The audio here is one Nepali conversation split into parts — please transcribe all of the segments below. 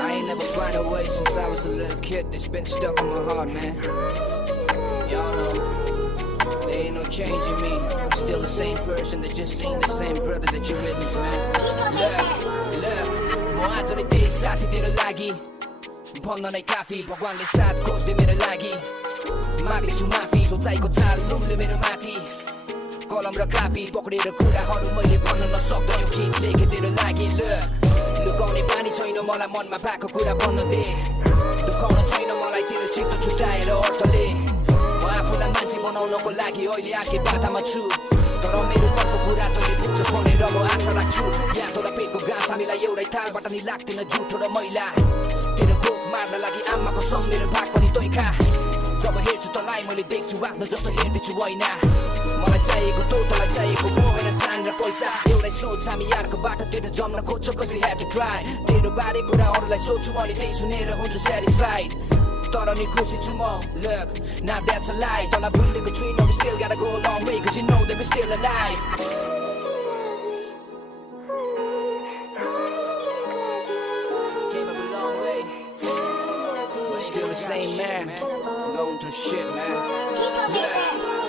I ain't never find a way since I was a little kid. It's been stuck in my heart, man. Y'all know, there ain't no change in me. I'm still the same person that just seen the same brother that you witnessed, man. Look, म आज नै त्यही साथी तेरो लागि भन्न नै काफी भगवानले साथ खोज्दै मेरो लागि माग्दैछु माफी सोचाइको चाल लुम्ले मेरो माथि कलम र कापी पक्रेर कुराहरू मैले भन्न नसक्दा यो गीत लेखे तेरो लागि लुकाउने पानी छैन मलाई मनमा भएको कुरा भन्न दे दुखाउन छैन मलाई तेरो चित्त छुटाएर अर्थले म आफूलाई मान्छे बनाउनको लागि अहिले आके बाटामा छु तर मेरो मनको कुरा तैँले बुझ्छस् भनेर म आशा राख्छु यहाँ तोरा पेटको घाँस हामीलाई एउटै थालबाट नि लाग्दैन झुठो र मैला तेरो भोक मार्न लागि आमाको सम मेरो भाग पनि तै खा जब हेर्छु तँलाई मैले देख्छु आफ्नो जस्तो हेर्दैछु होइन मलाई चाहिएको तँ तँलाई चाहिएको म होइन सान र पैसा एउटै सोच हामी यारको बाटो तेरो जम्न खोज्छौ cause we have to try तेरो बारे कुरा अरूलाई सोध्छु अनि त्यही सुनेर हुन्छु satisfied तर नि खुसी छु म look now that's a lie तँलाई भुलेको छुइनँ we still gotta go a long way cause you know that we're still alive came up a long way we're still the same man going through shit man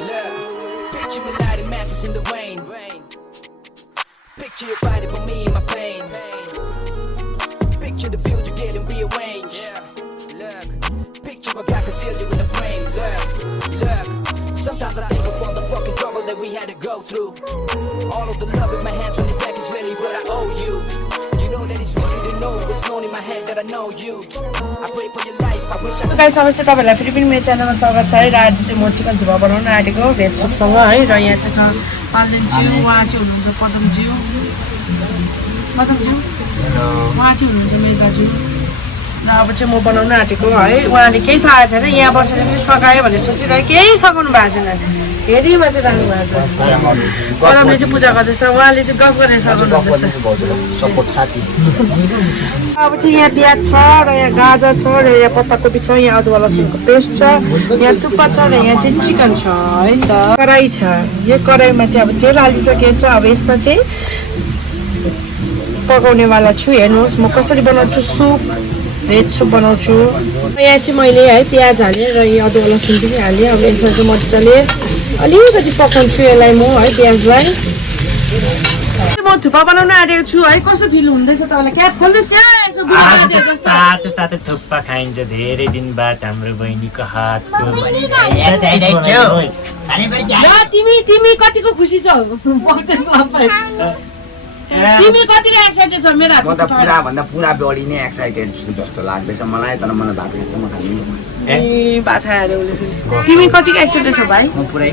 look picture me lighting matches in the rain picture you fighting for me in my pain picture the future getting rearranged picture what God conceal you in the frame look sometimes I think of all the fucking trouble that we had to go through all of the love in my hands when it back is really what I owe you you know that it's funny to know what's known in my head that I know you I pray for your life I wish I could guys नमस्ते तपाईहरुलाई फेरि पनि मेरो च्यानलमा स्वागत छ है र आज चाहिँ म चिकन थुक्पा बनाउन आँटेको भेज सुपसँग है र यहाँ चाहिँ छ पाल्देन ज्यू उहाँ चाहिँ हुनुहुन्छ पदम ज्यू उहाँ चाहिँ हुनुहुन्छ मेरो दाजु र अब चाहिँ म बनाउन आँटेको है उहाँले केही सकाएको छैन यहाँ बसेर पनि सकायो भनेर सोचिरहेको केही सकाउनु भएको छैन हेरी मात्रै राख्नु भएको छ परमले चाहिँ पूजा गर्दैछ उहाँले चाहिँ गफ गरेर सकाउनु अब चाहिँ यहाँ प्याज छ र यहाँ गाजर छ र यहाँ पत्ताकोपी छ यहाँ अदुवा लसुनको पेस्ट छ यहाँ थुक्पा छ र यहाँ चाहिँ चिकन छ है त कराई छ यो कराईमा चाहिँ अब तेल हालिसकेको छ अब यसमा चाहिँ पकाउनेवाला छु हेर्नुहोस् म कसरी बनाउँछु सुप भेज सुप बनाउँछु यहाँ चाहिँ मैले है प्याज हालेँ र यो अदुवा लसुन पनि हालेँ अब यसमा चाहिँ मजाले अलिकति पकाउँछु यसलाई म है प्याजलाई म थुक्पा बनाउन आँटेको छु है कस्तो फिल हुँदैछ तपाईँलाई क्याप खोल्दैछ तातो तातो थुक्पा खाइन्छ धेरै दिन बाद हाम्रो बहिनीको हातको तिमी कतिको खुसी छौ तिमी कतिको एक्साइटेड छौ मेरो म त पुरा भन्दा पुरा बडी नै एक्साइटेड छु जस्तो लाग्दैछ मलाई तर मलाई भात खान्छ म खान्दिनँ ए भात खाएर उले तिमी कतिको एक्साइटेड छौ भाइ म पुरै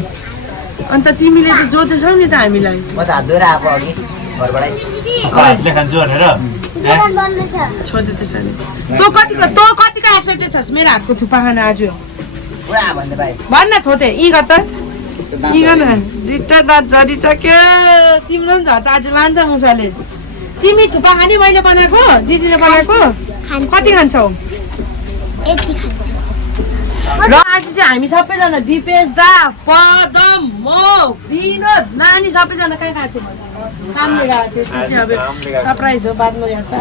अन्त तिमीले त जोड्दैछौ नि त हामीलाई म त हात धोएर आएको अघि घरबाटै हातले खान्छु भनेर छोड्दै त्यसो नि तँ कतिको एक्साइटेड छस् मेरो हातको थुक्पा खान आज पुरा भन्दै भाइ भन्न थोते यी गर त यी गर न दुईटा दाँत झरिसक्यो तिम्रो पनि झर्छ आज लान्छ मुसाले तिमी थुक्पा खाने मैले बनाएको दिदीले बनाएको कति खान्छौ र आज चाहिँ हामी सबैजना दिपेश दा पदम म विनोद नानी सबैजना कहाँ गएको थियो कामले गएको थियो त्यो चाहिँ अब सरप्राइज हो बादमा हेर्दा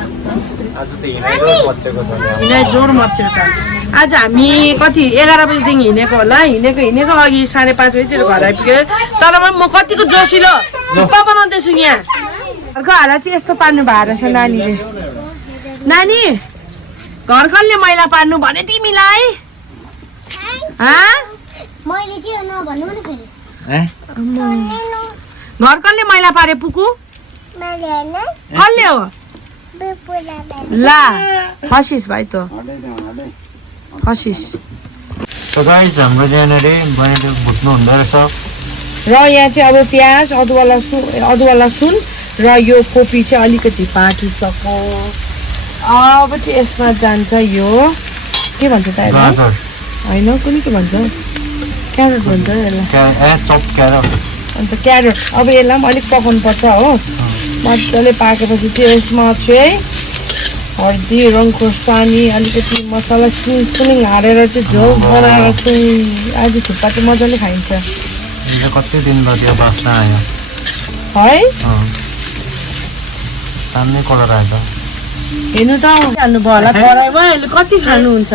हिँडाइ जोर मच्चेको छ आज हामी कति 11 बजीदेखि हिँडेको होला हिँडेको अघि 5:30 बजीतिर घर आइपुग्यो तर म कतिको जोसिलो थुक्पा बनाउँदैछु यहाँ घरको हालत चाहिँ यस्तो पार्नु भएको रहेछ नानीले नानी घर कसले मैला पार्नु भने तिमीलाई घर कसले मैला पारे पुकु कसले हो ला हसिस भाइ त हसिस गाइस हाम्रो यहाँनिर बहिनीले भुट्नु हुँदो रहेछ र यहाँ चाहिँ अब प्याज अदुवा लसुन र यो कोपी चाहिँ अलिकति पाकिसक्यो अब चाहिँ यसमा जान्छ यो के भन्छ त होइन कुनै के भन्छ क्यारोट भन्छ यसलाई अन्त क्यारोट अब यसलाई पनि अलिक पकाउनु पर्छ हो मजाले पाकेपछि चाहिँ यसमा चाहिँ हर्दी रङ खोर्सानी अलिकति मसला सुनिङ हालेर चाहिँ झोल बनाएर चाहिँ आज थुक्पा चाहिँ मजाले खाइन्छ कति दिन बाद यो बास्ना आयो है सामने कलर आयो हेर्नु त हाल्नुभयो होला कराईमा अहिले कति खानुहुन्छ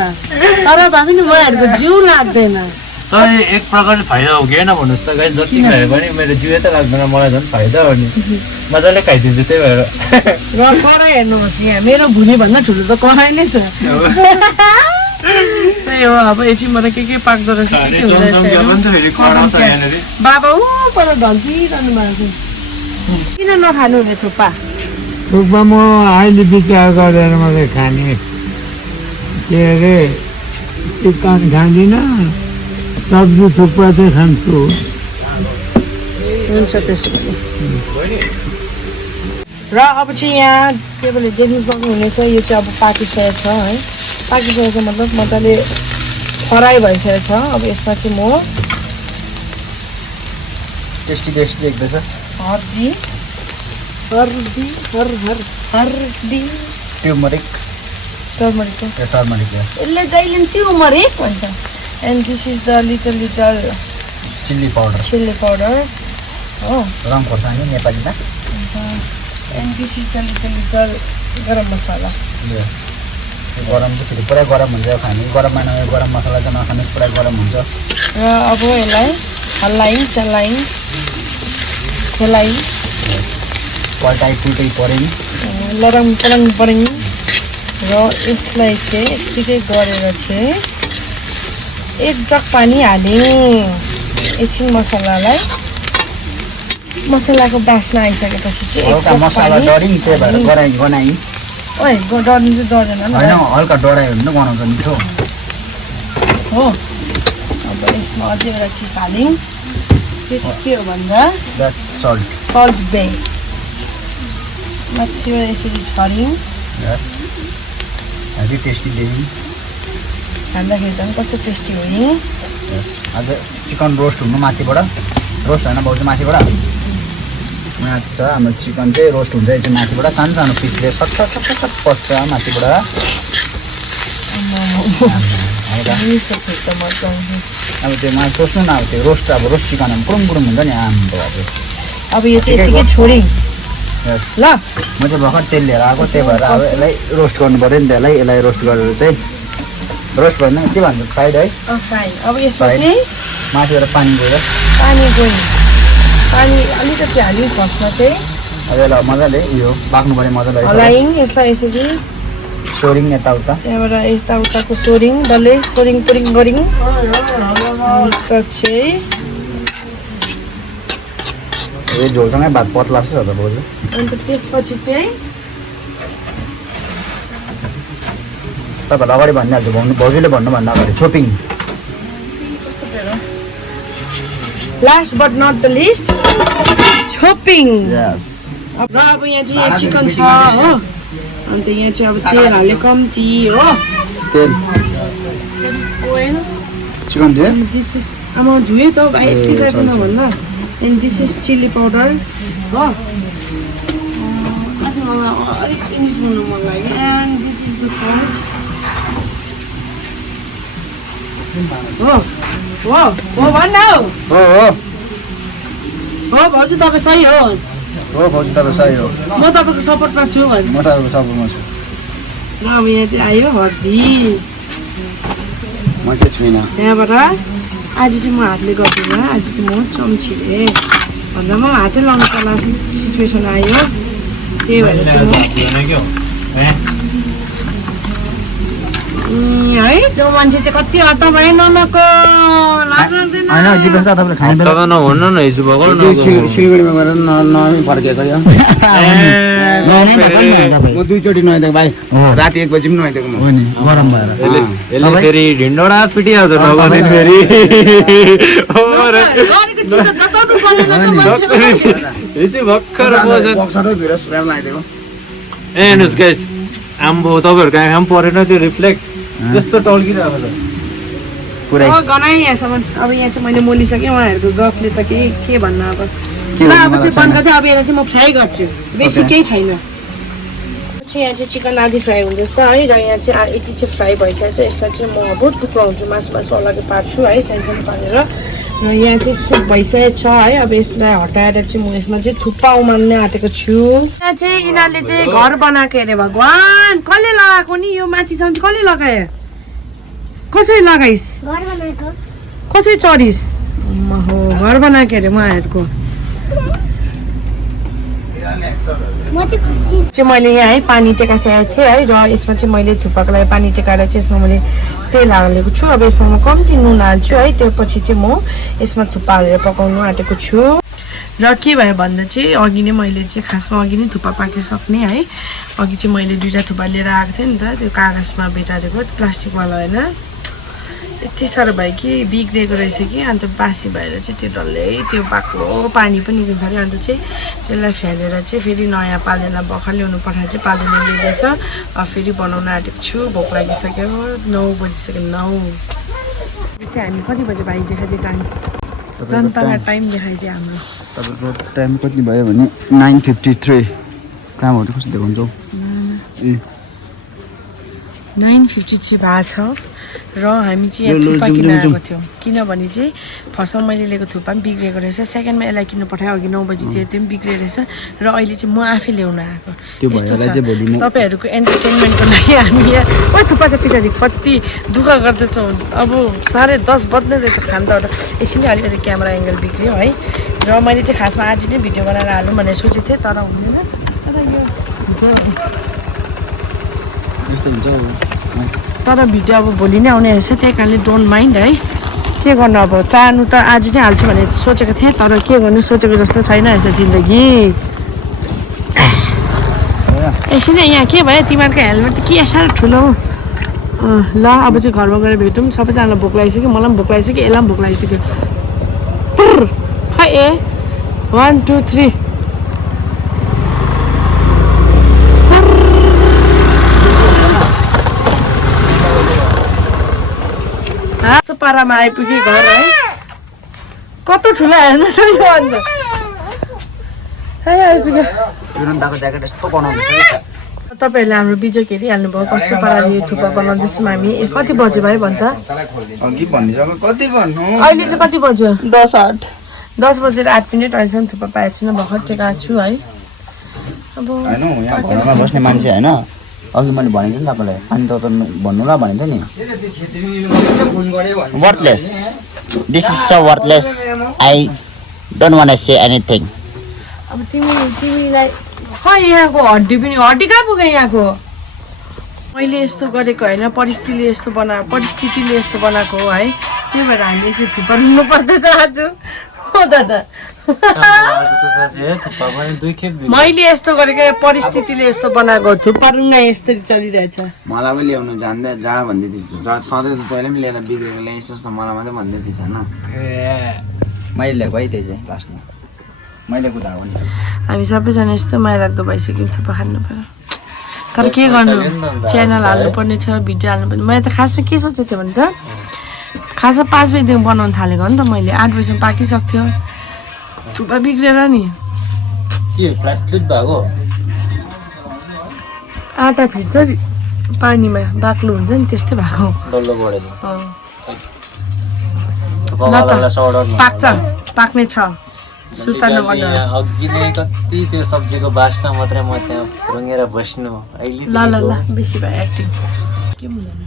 तर भए पनि उहाँहरूको जिउ लाग्दैन तर एक प्रकारले फाइदा हो कि भन्नुहोस् त गाइस जति खाए पनि मेरो जिउ त लाग्दैन मलाई झन् फाइदा हो नि मजाले खाइदिन्छु त्यही भएर र कराई हेर्नुहोस् यहाँ मेरो भुनीभन्दा ठुलो त कराई नै छ त्यही हो अब एकछिनबाट के पाक्दो रहेछ बाबा ऊ पर ढल्किरहनु भएको छ किन नखानु रे थुक्पा थुक्पा म अहिले विचार गरेर मैले खाने के अरे चिकन खाँदिनँ सब्जी थुक्पा चाहिँ खान्छु हुन्छ त्यसो भने र अब चाहिँ यहाँ तपाईँले देख्न सक्नुहुनेछ यो चाहिँ अब पाकिसकेको छ है पाकिसकेको छ मतलब मजाले फ्राई भइसकेको छ अब यसमा चाहिँ म टेस्टी देख्दैछ हर्दी ट्युमरिक टर्मरिक यसले जहिले ट्युमरिक भन्छ and this is the little chilli powder हो रङ खोर्सानी नेपालीमा and this is the little गरम मसाला यस गरम चाहिँ फेरि पुरा गरम हुन्छ खाने गरम महिनामा गरम मसला चाहिँ नखानुहोस् पुरा गरम हुन्छ र अब यसलाई हल्लाइ चलाई पल्टाइ पुल्टै परेन लरङ परेन र यसलाई चाहिँ यत्तिकै गरेर चाहिँ एक जग पानी हाल्यौँ एकछिन मसलाको बास्ना आइसकेपछि चाहिँ मसला डढिङ त्यही भएर गनाइ ओइ डढ्नु चाहिँ डढ्दैन होइन हल्का डढायो भने गनाउँछ मिठो हो अब यसमा अझै एउटा चिज हाल्यौँ त्यो चाहिँ के हो भन्दा सल्ट बे माथिबाट यसरी छर्यौँ हेभी टेस्टी देख्यौँ खाँदाखेरि झन् कस्तो टेस्टी हो नि आज चिकन रोस्ट हुनु माथिबाट रोस्ट होइन भाउजू माथिबाट यहाँ छ हाम्रो चिकन चाहिँ रोस्ट हुन्छ यो चाहिँ माथिबाट सानो पिसले सट पस्छ माथिबाट अब त्यो माथि सोच्नु न अब त्यो रोस्ट चिकन कुरुम हुन्छ नि हाम्रो अब यो चाहिँ यतिकै छोड्यौँ ल म चाहिँ भर्खर तेल लिएर आएको त्यही भएर अब यसलाई रोस्ट गर्नु पऱ्यो नि त यसलाई रोस्ट गरेर चाहिँ रोस्ट भन्दा के भन्छ फ्राइड है फ्राई अब यसमा चाहिँ माथिबाट पानी गयो पानी अलिकति हाल्यौँ फर्स्टमा चाहिँ अब यसलाई मजाले उयो पाक्नु पऱ्यो मजाले हल्लायौँ यसलाई यसरी सोरिङ यताउता त्यहाँबाट यताउताको सोरिङ डल्लै सोरिङ गऱ्यौँ चाहिँ यो झोलसँगै भात पत्ला छ त भाउजू अन्त त्यसपछि चाहिँ तपाईँहरूलाई अगाडि भनिहाल्छु भाउजूले भन्नुभन्दा अगाडि chopping last but not the least chopping यस र अब यहाँ चाहिँ यहाँ चिकन छ हो अन्त यहाँ चाहिँ अब तेल हाल्यो कम्ती हो तेल चिकन दियो दिस इज आमा धुएँ त भाइ यति साह्रो नभन्दा and this is chilli powder हो आज मलाई अलिक इङ्ग्लिस बोल्नु मन लाग्यो and this is the salt हो भन् हो भाउजू तपाईँ सही हो भाउजू तपाईँ सही हो म तपाईँको सपोर्टमा छु भने म तपाईँको सपोर्टमा छु र अब यहाँ चाहिँ आयो हर्दी म चाहिँ छुइनँ त्यहाँबाट आज चाहिँ म हातले गर्दिनँ आज चाहिँ म चम्चीले भन्दा म हातै लाउनु पर्ने सिचुएसन आयो त्यही भएर चाहिँ है जो मान्छे चाहिँ कति हट्टा भयो ननको होइन दिपेश दा तपाईँले खाने बेला नभन्नु न हिजो भएको सिलगढीमा गएर नमी फर्केको यो म दुईचोटि नुहाइदिएको भाइ राति 1 बजी पनि नुहाइदिएको म हो नि गरम भएर यसले फेरि ढिन्डोडा पिटिहाल्छ नगर्ने फेरि हिजो भर्खर बक्सर धुएर सुकाएर लगाइदिएको ए हेर्नुहोस् गाइस आम्बो तपाईँहरूको आँखा पनि परेन त्यो रिफ्लेक्ट त्यस्तो टल्किरहेको छ पुरै गनाएँ यहाँसम्म अब यहाँ चाहिँ मैले मोलिसकेँ उहाँहरूको गफले त के भन्नु अब ल अब चाहिँ बन्द गर्दै अब यहाँ चाहिँ म फ्राई गर्छु बेसी केही छैन यहाँ चाहिँ चिकन आदि फ्राई हुँदैछ है र यहाँ चाहिँ यति चाहिँ फ्राई भइसकेको छ यसलाई चाहिँ म अब टुक्राउँछु मासु अलग्गै पार्छु है सानो पारेर र यहाँ चाहिँ सुप भइसकेको छ है। अब यसलाई हटाएर चाहिँ म यसमा चाहिँ थुक्पा उमाल्ने आँटेको छु। यहाँ चाहिँ यिनीहरूले चाहिँ घर बनाएको अरे भगवान्। कसले लगाएको नि यो माथिसम्म चाहिँ कसले लगायो? कसरी लगाइस्? कसरी चढिस्? हो घर बनाएको अरे उहाँहरूको चाहिँ मैले यहाँ है पानी टेकाइसकेको थिएँ है। र यसमा चाहिँ मैले थुक्पाको लागि पानी टेकाएर चाहिँ यसमा मैले तेल हालेको छु। अब यसमा म कम्ती नुन हाल्छु है। त्यसपछि चाहिँ म यसमा थुक्पा हालेर पकाउनु आँटेको छु। र के भयो भन्दा चाहिँ अघि नै मैले चाहिँ खासमा अघि नै थुक्पा पाकिसक्ने है। अघि चाहिँ मैले 2टा थुक्पा लिएर आएको थिएँ नि त, त्यो कागजमा बेटारेको प्लास्टिकवाला होइन। यति साह्रो भयो कि बिग्रेको रहेछ कि, अन्त बासी भएर चाहिँ त्यो डल्लै त्यो बाक्लो पानी पनि निक्लिनु थाल्यो। अन्त चाहिँ त्यसलाई फ्यालेर चाहिँ फेरि नयाँ पाल्दैन भर्खर ल्याउनु पठाएर चाहिँ पाल्दैन ल्याइदिएछ। फेरि बनाउन आँटेको छु। भोक लागिसक्यो, 9 बजिसक्यो। 9 चाहिँ हामी कति बजी भाइ देखाइदियो टाइम? जनतालाई टाइम देखाइदियो हाम्रो। तपाईँको टाइम कति भयो भने 9:53। कामहरू कस्तो देखाउँछ? 9:53 भएको छ। र हामी चाहिँ यहाँ थुक्पा किन्न आएको थियौँ, किनभने चाहिँ फर्स्टमा मैले लिएको थुक्पा पनि बिग्रेको रहेछ। सेकेन्डमा यसलाई किन्नु पठाएँ अघि 9 बजी थियो, त्यो पनि बिग्रेको रहेछ। र अहिले चाहिँ म आफै ल्याउन आएको। यस्तो छ तपाईँहरूको एन्टरटेनमेन्टको लागि हामी यहाँ थुक्पा चाहिँ पछाडि कति दुःख गर्दैछौँ। अब 10:30 बज्ने रहेछ खाँदा एकछिन अलिकति क्यामेरा एङ्गल बिग्रियो है। र मैले चाहिँ खासमा आज नै भिडियो बनाएर हालौँ भनेर सोचेको थिएँ, तर हुँदैन। तर भिडियो अब भोलि नै आउने रहेछ, त्यही कारणले डोन्ट माइन्ड है। के गर्नु, अब चाहनु त आज नै हाल्छु भने सोचेको थिएँ, तर के गर्नु, सोचेको जस्तो छैन रहेछ जिन्दगी। यसरी नै यहाँ के भयो, तिमीहरूको हेलमेट त के साह्रो ठुलो। ल अब चाहिँ घरमा गएर भेटौँ। सबैजनालाई भोक लागिसक्यो, मलाई पनि भोक लागिसक्यो, यसलाई पनि भोक लागिसक्यो। खै 1 2 3 पारामा आइपुगे घर है। कस्तो ठुलो हेर्नु छ यो अन्त आइपुग्यो। ज्याकेट यस्तो बनाउँदैछ कि तपाईँहरूले हाम्रो भिडियो हेरिहाल्नु भयो कस्तो पाराले थुक्पा बनाउँदैछौँ हामी। कति बज्यो भाइ भन् त? अघि भनिसक्यो कति भन्नु? अहिले चाहिँ कति बज्यो? 10:08। 10 बजेर 8 मिनट अहिलेसम्म थुक्पा पाएको छैन, भर्खर टेकाएको छु है। अब होइन यहाँ घरमा बस्ने मान्छे होइन, अघि मैले भनेको थिएँ नि तपाईँलाई पानी तताउनु भन्नु ल भनेको थिएँ नि। Worthless, this is so worthless, I don't want to say anything. अब तिमीलाई खै यहाँको हड्डी पनि हड्डी कहाँ पुग्यो यहाँको? मैले यस्तो गरेको होइन, परिस्थितिले यस्तो बनाएको हो है। त्यही भएर हामीले यसरी थुक्पा रुङ्नु पर्दैछ आज। हो दादा मैले यस्तो गरेको, परिस्थितिले यस्तो बनाएको, थुक्पा रुङ्गा यस्तरी चलिरहेछ। मलाई पनि ल्याउनु जान्दै जहाँ भन्दै थिएछ, सधैँ त तैँले पनि लिएर बिग्रेको ल्याइस् न मलाई मात्रै भन्दै थिएछ होइन। मैले ल्याएको है त्यो चाहिँ लास्टमा मैले कुदाएको नि। हामी सबैजना यस्तो माया लाग्दो भइसक्यौँ थुक्पा खानु पर्यो। तर के गर्नु, च्यानल हाल्नुपर्ने छ, भिडियो हाल्नुपर्ने। मैले त खासमा के सोचेको थिएँ भने त, खासमा 5 बजीदेखि बनाउनु थालेको हो नि त मैले, 8 बजीसम्म पाकिसक्थ्यो। थुक्पा बिग्रेर नि के फ्ल्याट भएको आटा फिट्छ पानीमा बाक्लो हुन्छ नि, त्यस्तै भएको। डल्लो बढेछ। ल त पाक्छ, पाक्ने छ, सुर्ता नगर्नु। अघि नै कति त्यो सब्जीको बास्ना मात्रै म त्यहाँ रुँगेर बस्नु। अहिले ल ल ल बेसी भयो एक्टिङ के हुँदैन।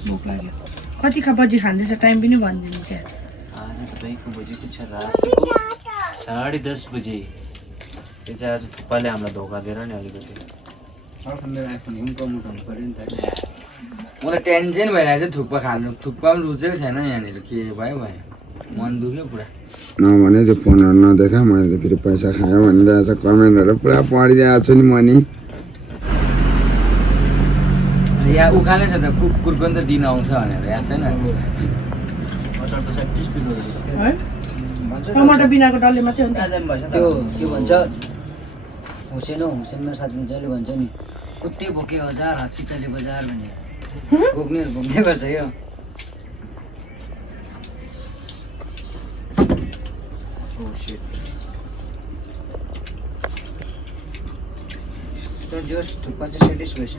भोक लाग्यो। कति बजी खाँदैछ टाइम पनि भनिदिनु क्या। आज तपाईँको बजेको छ रातको 10:30 बजे। त्यो चाहिँ आज थुक्पाले हामीलाई धोका दिएर नि अलिकति मलाई टेन्सन भइरहेको छ थुक्पा खानु, थुक्पा पनि रुचेको छैन यहाँनिर। के भयो मन दुख्यो पुरा। नभने त्यो फोनहरू नदेखा, मैले त फेरि पैसा खायो भनिरहेको छ। कमेन्टहरू पुरा पढिरहेको छु नि म नि। यहाँ उखानै छ त, कुकुरको नि त दिन आउँछ भनेर, याद छैन? टमाटर बिनाको डल्ले मात्रै हो नि त। त्यो के भन्छ हुसेन मेरो साथी जहिले भन्छ नि, कुट्टे बोके हजार हात्ती चले बजार भनेर। बोक्नेहरू बोक्दै गर्छ यो। तर जो थुक्पा चाहिँ सेटिस भएछ।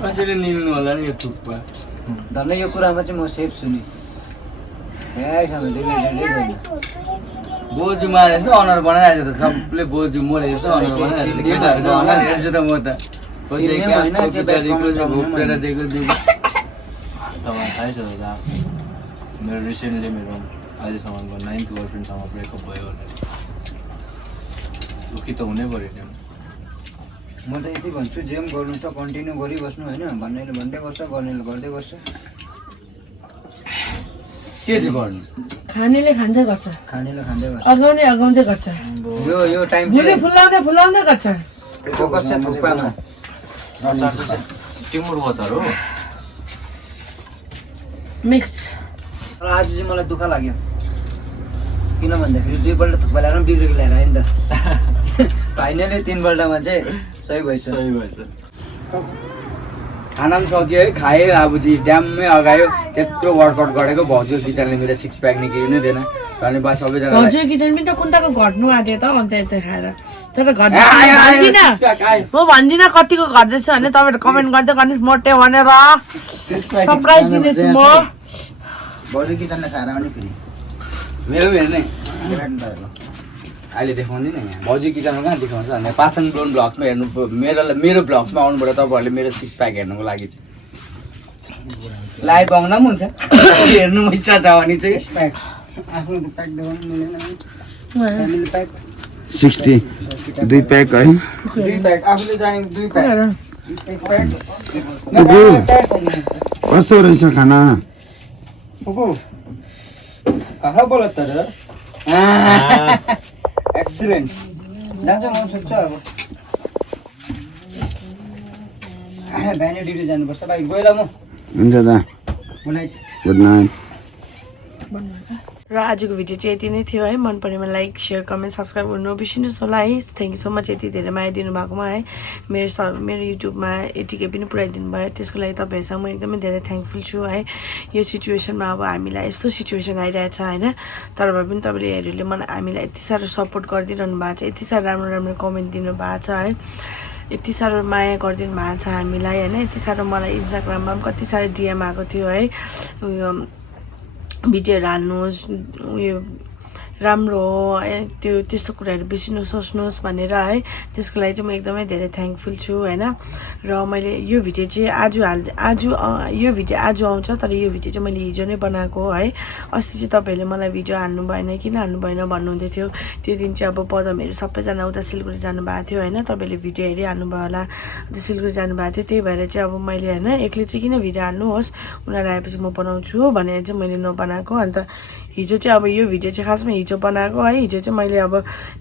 कसरी निल्नु होला नि यो थुक्पा धन्य यो कुरामा चाहिँ म सेफ छु नि बोजू मा जस्तो अनर बनाइरहेको छ सबले बोजू मोले जस्तो अनर बनाइरहेको केटाहरूको अनर हेर्छु त म त घोप्टेर दिएको तपाईँलाई थाहै छ दादा मेरो रिसेन्टली मेरो अहिलेसम्मको 9th गर्लफ्रेन्डसँग ब्रेकअप भयो भनेर दुःखी त हुनै पऱ्यो नि म त यति भन्छु जेम गर्नु छ कन्टिन्यू गरिबस्नु होइन भन्नेले भन्दै गर्छ गर्नेले गर्दै गर्छ के चाहिँ गर्नु खानेले खाँदै गर्छ खानेले खाँदै गर्छ अगाउँदै गर्छ यो टाइम मुले फुलाउँदै गर्छ फोकस छ थुक्पामा टिमुर अचार हो मिक्स र आज चाहिँ मलाई दुःख लाग्यो किन भन्दाखेरि 2 पल्ट थुक्पा ल्याएर बिग्रेको ल्याएर आयो नि त फाइनली 3 पल्टमा चाहिँ सही भएछ खाना पनि सक्यो है खायो अब चाहिँ ड्याममै अगायो त्यत्रो वर्कआउट गरेको भाउजू किचनले मेरो 6 प्याक निक्लिनु दिएन अनि बा सबैजना भाउजू किचन पनि त कुन्ताको घट्नु आँट्यो त अन्त यता खाएर तर घट्दैन म भन्दिनँ कतिको घट्दैछ भने तपाईँहरू कमेन्ट गर्दै गर्नुहोस् मोटे भनेर सरप्राइज दिनेछु म भाउजू किचनले खाएर आउने फेरि मेरो हेर्ने अहिले देखाउँदैन यहाँ भाउजू किचनमा कहाँ देखाउँछ भने पासङ ब्लग्समा हेर्नु मेरो ब्लग्समा आउनुपर्छ तपाईँहरूले मेरो 6 प्याक हेर्नुको लागि चाहिँ लाइभ आउँदा पनि हुन्छ हेर्नु इच्छा छ भने चाहिँ प्याक आफ्नो प्याक देखाउनु मिलेन प्याक 60 2 प्याक है 2 प्याक आफूले चाहिने 2 प्याक कस्तो रहेछ खाना पुकु कहाँ बोल तर एक्सिलेन्ट जान्छ म सोध्छु अब बिहान ड्युटी जानुपर्छ भाइ गएर म हुन्छ दा गुड नाइट र आजको भिडियो चाहिँ यति नै थियो है मन परेमा लाइक शेयर कमेन्ट सब्सक्राइब गर्नु नबिर्सिनुहोस् होला है थ्याङ्क यू सो मच यति धेरै माया दिनु भएकोमा है मेरो युट्युबमा यतिकै पनि पुऱ्याइदिनु भयो त्यसको लागि तपाईँहरूसँग म एकदमै धेरै थ्याङ्कफुल छु है यो सिचुएसनमा अब हामीलाई यस्तो सिचुएसन आइरहेछ होइन तर भए पनि तपाईँहरूले हामीलाई यति साह्रो सपोर्ट गरिदिइरहनु भएको छ यति साह्रो राम्रो राम्रो कमेन्ट दिनुभएको छ है यति साह्रो माया गरिदिनु भएको छ हामीलाई होइन यति साह्रो मलाई इन्स्टाग्राममा पनि कति साह्रो डिएम आएको थियो है उयो भिडियोहरू हाल्नुहोस् उयो राम्रो हो त्यो त्यस्तो कुराहरू बेसी नसोच्नुहोस् भनेर है त्यसको लागि चाहिँ म एकदमै धेरै थ्याङ्कफुल छु होइन र मैले यो भिडियो चाहिँ यो भिडियो आज आउँछ तर यो भिडियो चाहिँ मैले हिजो नै बनाएको है अस्ति चाहिँ तपाईँहरूले मलाई भिडियो हाल्नु भएन किन हाल्नु भएन भन्नुहुँदै थियो त्यो दिन चाहिँ अब पदमहरू सबैजना उता सिलगढी जानुभएको थियो होइन तपाईँले भिडियो हेरिहाल्नुभयो होला अन्त सिलगढी जानुभएको थियो त्यही भएर चाहिँ अब मैले होइन एक्लै चाहिँ किन भिडियो हाल्नुहोस् उनीहरू आएपछि म बनाउँछु भनेर चाहिँ मैले नबनाएको अन्त हिजो चाहिँ अब यो भिडियो चाहिँ खासमा हिजो बनाएको है हिजो चाहिँ मैले अब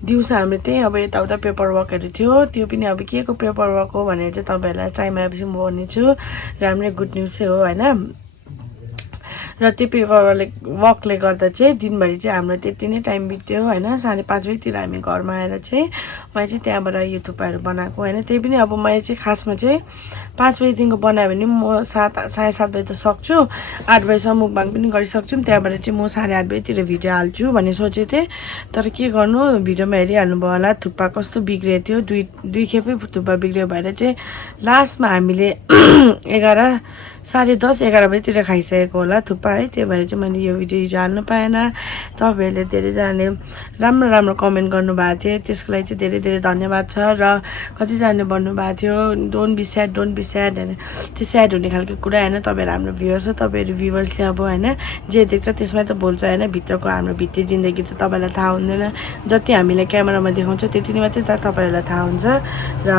दिउँसो हाम्रो त्यही अब यताउता पेपर वर्कहरू थियो त्यो पनि अब के को पेपर वर्क हो भनेर चाहिँ तपाईँहरूलाई टाइम आएपछि म भन्नेछु राम्रै गुड न्युज चाहिँ हो होइन र त्यो पेपर वर्कले गर्दा चाहिँ दिनभरि चाहिँ हाम्रो त्यति नै टाइम बित्यो होइन 5:30 बजीतिर हामी घरमा आएर चाहिँ मैले चाहिँ त्यहाँबाट यो थुक्पाहरू बनाएको होइन त्यही पनि अब मैले चाहिँ खासमा चाहिँ 5 बजीदेखिको बनायो भने म 7:30 बजी त सक्छु 8 बजीसम्म मुकबाङ पनि गरिसक्छु त्यहाँबाट चाहिँ म 8:30 बजीतिर भिडियो हाल्छु भन्ने सोचेको थिएँ तर के गर्नु भिडियोमा हेरिहाल्नु भयो होला थुक्पा कस्तो बिग्रिएको थियो दुई खेपै थुक्पा बिग्रियो भएर चाहिँ लास्टमा हामीले 10:30 11 बजीतिर खाइसकेको होला थुक्पा है त्यही भएर चाहिँ मैले यो भिडियो हिजो हाल्नु पाएन तपाईँहरूले धेरैजनाले राम्रो राम्रो कमेन्ट गर्नुभएको थियो त्यसको लागि चाहिँ धेरै धेरै धन्यवाद छ र कतिजनाले भन्नुभएको थियो डोन्ट बी स्याड होइन त्यो स्याड हुने खालको कुरा होइन तपाईँहरू हाम्रो भ्युवर्स हो तपाईँहरू भ्युवर्सले अब होइन जे देख्छ त्यसमै त बोल्छ होइन भित्रको हाम्रो भित्री जिन्दगी त तपाईँलाई थाहा हुँदैन जति हामीलाई क्यामेरामा देखाउँछ त्यति नै मात्रै तपाईँहरूलाई थाहा हुन्छ र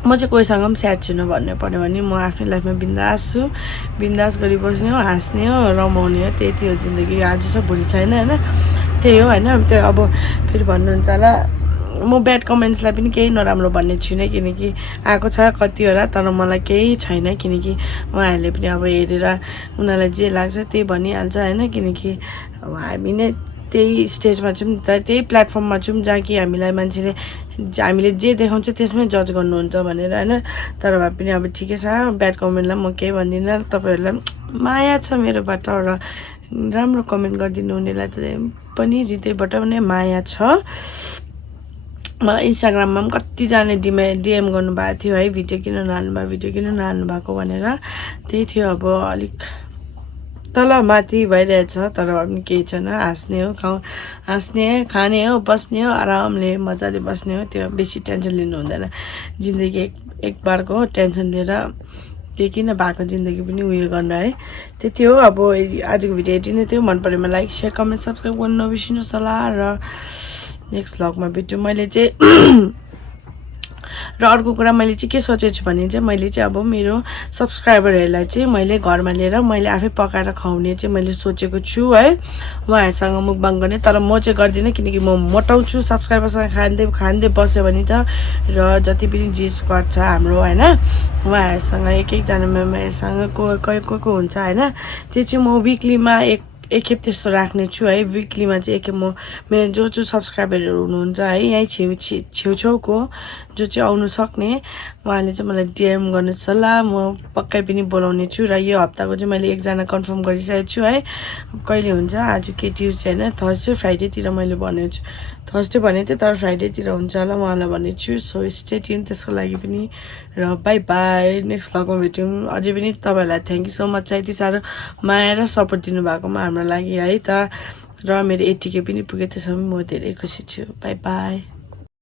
म चाहिँ कोहीसँग पनि स्याड छुइनँ भन्नु पर्यो भने म आफ्नो लाइफमा बिन्दास गरी बस्ने हो हाँस्ने हो रमाउने हो त्यति हो जिन्दगी आज छ भोलि छैन होइन त्यही हो होइन त्यो अब फेरि भन्नुहुन्छ होला म ब्याड कमेन्ट्सलाई पनि केही नराम्रो भन्ने छुइनँ किनकि आएको छ कतिवटा तर मलाई केही छैन किनकि उहाँहरूले पनि अब हेरेर उनीहरूलाई जे लाग्छ त्यही भनिहाल्छ होइन किनकि अब हामी नै त्यही स्टेजमा छौँ त्यही प्लेटफर्ममा छौँ जहाँ कि हामीले जे देखाउँछ त्यसमै जज गर्नुहुन्छ भनेर होइन तर भए पनि अब ठिकै छ ब्याड कमेन्टलाई म केही भन्दिनँ तपाईँहरूलाई माया छ मेरोबाट र राम्रो कमेन्ट गरिदिनु हुनेलाई त पनि हृदयबाट पनि माया छ मलाई इन्स्टाग्राममा पनि कतिजनाले डिएम गर्नुभएको थियो है भिडियो किन नहाल्नु भएको भनेर त्यही थियो अब अलिक तल माथि भइरहेछ तर पनि केही छैन हाँस्ने हो हाँस्ने खाने हो बस्ने हो आरामले मजाले बस्ने हो त्यो बेसी टेन्सन लिनु हुँदैन जिन्दगी एक बारको हो टेन्सन लिएर त्यो किन भएको जिन्दगी पनि उयो गर्न है त्यति हो अब आजको भिडियो यति नै थियो मन परेमा लाइक सेयर कमेन्ट सब्सक्राइब गर्नु नबिर्सिनुहोस् होला र नेक्स्ट भ्लगमा भेट्छु मैले चाहिँ र अर्को कुरा मैले चाहिँ के सोचेको छु भने चाहिँ मैले चाहिँ अब मेरो सब्सक्राइबरहरूलाई चाहिँ मैले घरमा लिएर मैले आफै पकाएर खुवाउने चाहिँ मैले सोचेको छु है उहाँहरूसँग मुकबाङ गर्ने तर म चाहिँ गर्दिनँ किनकि म मोटाउँछु सब्सक्राइबरसँग खाँदै बस्यो भने त र जति पनि जे स्क्वाड छ हाम्रो होइन उहाँहरूसँग एकजना मेम्बरसँग को हुन्छ होइन त्यो चाहिँ म विकलीमा एकखेप त्यस्तो राख्ने छु है विकलीमा चाहिँ एकखेप म मेरो जो सब्सक्राइबरहरू हुनुहुन्छ है यहीँ छेउछाउको जो चाहिँ आउनु सक्ने उहाँले चाहिँ मलाई डिएम गर्नुहोस् होला म पक्कै पनि बोलाउने छु र यो हप्ताको चाहिँ मैले एकजना कन्फर्म गरिसकेको छु है कहिले हुन्छ आज के ट्युजडे होइन थर्सडे फ्राइडेतिर मैले भनेको छु थर्सडे भनेको थिएँ तर फ्राइडेतिर हुन्छ होला उहाँलाई भनेको छु सो स्टे ट्युन त्यसको लागि पनि र बाई बाई नेक्स्ट भ्लगमा भेट्यौँ अझै पनि तपाईँहरूलाई थ्याङ्क यू सो मच यति साह्रो माया र सपोर्ट दिनुभएकोमा हाम्रो लागि है त र मेरो 80K पनि पुगेँ त्यसमा म धेरै खुसी छु बाई बाई